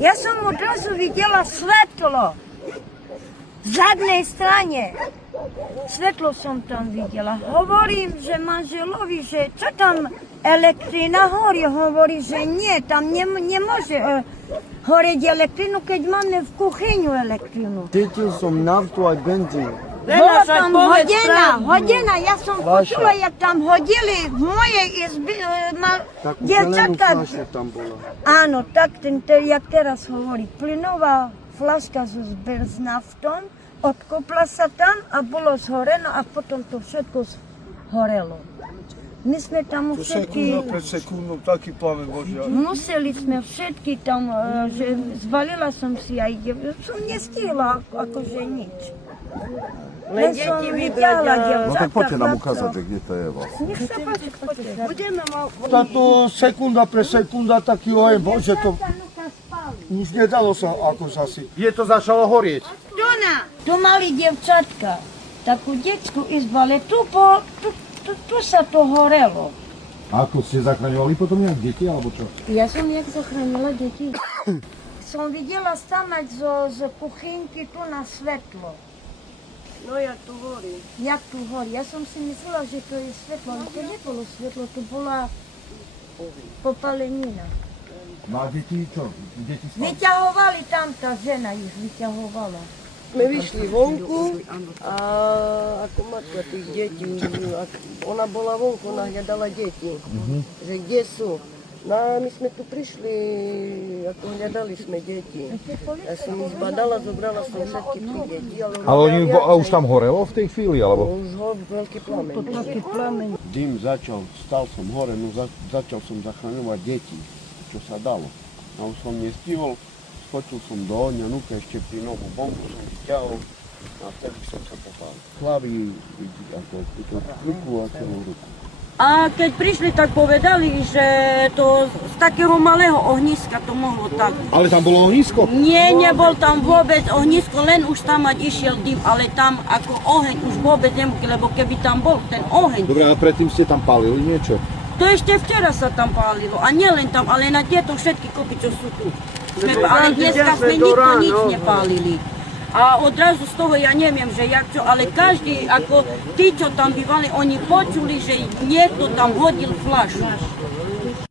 Ja som odrazu videla svetlo. V zadnej strane. Svetlo som tam videla. Hovorím, že manželovi, že čo tam elektrina horí. Hovorí, že nie, tam nemôže horeť elektrinu, keď máme v kuchyňu elektrinu. Cítil som naftu aj benzín. Bola tam hodina, ja som počula, jak tam hodili v mojej izbi, Takú zelenú dievčatka. fľašu tam bola. Áno, tak, jak teraz hovorí, plynová flaška s naftom, odkopla sa tam a bolo zhoreno a potom to všetko zhorelo. My sme tam všetky... Sekunda pred sekundou, taký plamen Božia. Museli sme všetky tam, že zvalila som si aj, som nestihla akože nič. Len som videla No tak poďte nám chlapcov. ukázať, že kde to je vlastne. Nech sa páči, poďte. Budeme Táto sekunda pre sekunda taký oheň bol, že to už nedalo sa ako zasiť. Kde to začalo horieť? Tu mali dievčatka, takú detskú izbu, ale tu sa to horelo. A ako ste zachraňovali potom nejak deti, alebo čo? Ja som jak zachránila deti. Som videla stamať z kuchynky tu na svetlo. No jak tu horí. Jak tu horí. Ja som si myslela, že to je svetlo, ale to nebolo svetlo, to bola popalenina. No a deti čo? Deti spali? Vyťahovali tam, tá žena ich vyťahovala. My vyšli vonku a ako matka tých detí, ona bola vonku, ona hľadala deti, že kde sú. No a my sme tu prišli, ako hľadali sme deti. Ja som ich zbadala, zobrala som všetky tie deti, Ale oni, a už tam horelo v tej chvíli, alebo? Už ho veľký plameň. Dym začal, stal som hore, no začal som zachraňovať deti, čo sa dalo. A už som nestihol, skočil som do ohňa, nuka ešte pri novú bombu som vyťahol a vtedy som sa popálil. Hlavy, ako ruku a celú ruku. A keď prišli, tak povedali, že to z takého malého ohniska to mohlo tak. Ale tam bolo ohnisko? Nie, nebol tam vôbec ohnisko, len už tam mať išiel dym, ale tam ako oheň už vôbec nemôže, lebo keby tam bol ten oheň. Dobre, a predtým ste tam palili niečo? To ešte včera sa tam pálilo, a nielen tam, ale na tieto všetky kopy, čo sú tu. Ale dneska sme nikto nič nepálili. A odrazu z toho ja neviem, že jak čo, ale každý, ako tí, čo tam bývali, oni počuli, že niekto tam hodil fľašu.